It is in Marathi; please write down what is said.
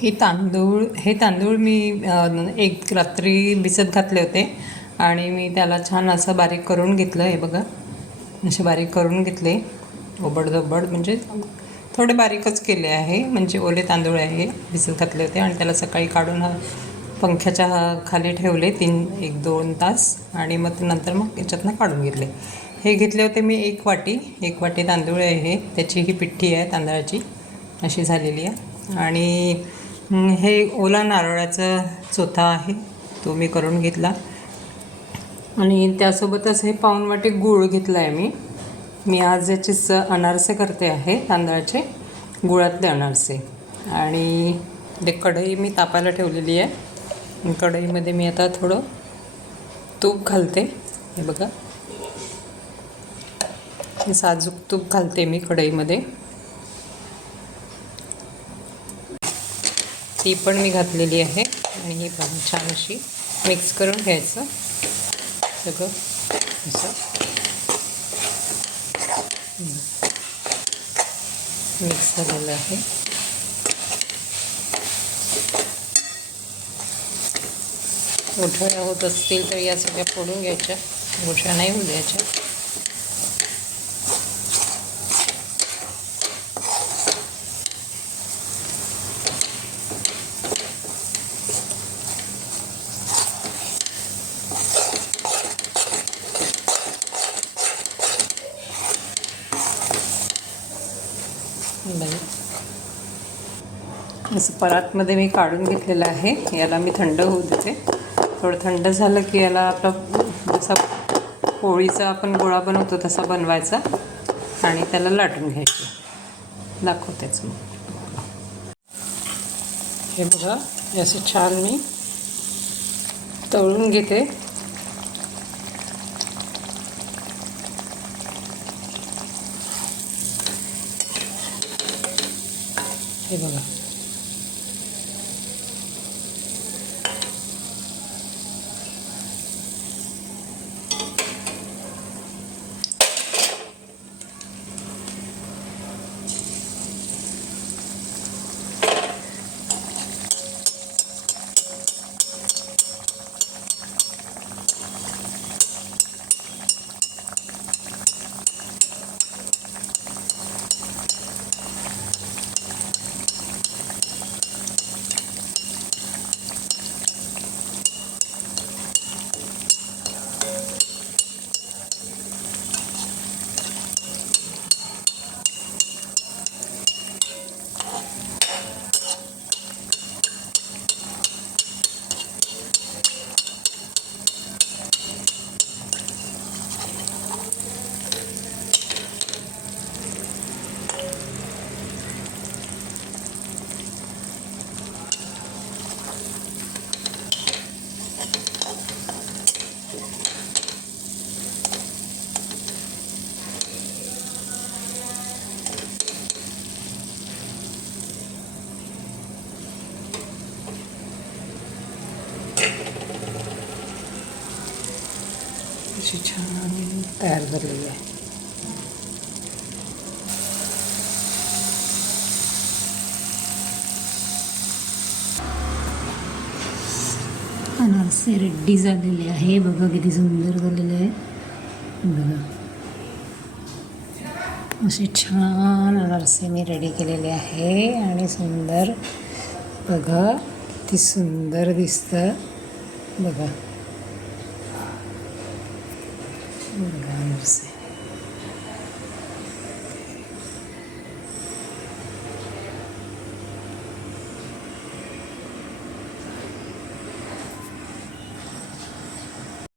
हे तांदूळ हे तांदूळ मी एक रात्री भिजत घातले होते आणि मी त्याला छान असं बारीक करून घेतलं हे बघा. असे बारीक करून घेतले. ओबडधोबड म्हणजे थोडे बारीकच केले आहे. म्हणजे ओले तांदूळ आहे भिजत घातले होते आणि त्याला सकाळी काढून पंख्याच्या खाली ठेवले तीन एक दोन तास आणि मग नंतर मग याच्यातनं काढून घेतले. हे घेतले होते मी एक वाटी. एक वाटी तांदूळ आहे त्याची ही पिठ्ठी आहे तांदळाची. अशी झालेली आहे. आणि हे ओला नारळाचा चोथा आहे तो मी करून घेतला. आणि त्यासोबतच हे पाऊण गुळ गूळ घेतला आहे मी. मी आज याचे स अनारसे करते आहे तांदळाचे गुळातले अनारसे. आणि ते कढई मी तापायला ठेवलेली आहे. कढईमध्ये मी आता थोडं तूप घालते. हे बघा. साजूक तूप घालते मी कढईमध्ये. ती पण मी घातलेली आहे आणि ही पण छान अशी मिक्स करून घ्यायचं. सगळं असं. मिक्स झालेलं आहे. उठळ्या होत असतील तर या सगळ्या फोडून घ्यायच्या गोष्या नाही होऊ द्यायच्या. बघा. असं परातमध्ये मी काढून घेतलेलं आहे. याला मी थंड होऊ देते. थोडं थंड झालं की याला आपला जसा पोळीचा आपण गोळा बनवतो तसा बनवायचा आणि त्याला लाटून घ्यायचं. दाखवतेच मग हे बघा असे छान मी तळून घेते. हे बघा. अशी छान तयार झालेली आहे. अनारसे रेड्डी झालेले आहे. बघा किती सुंदर झालेले आहे. बघा. असे छान अनारसे मी रेडी केलेले आहे आणि सुंदर. बघा किती सुंदर दिसतं. बघा. बघा अनारसे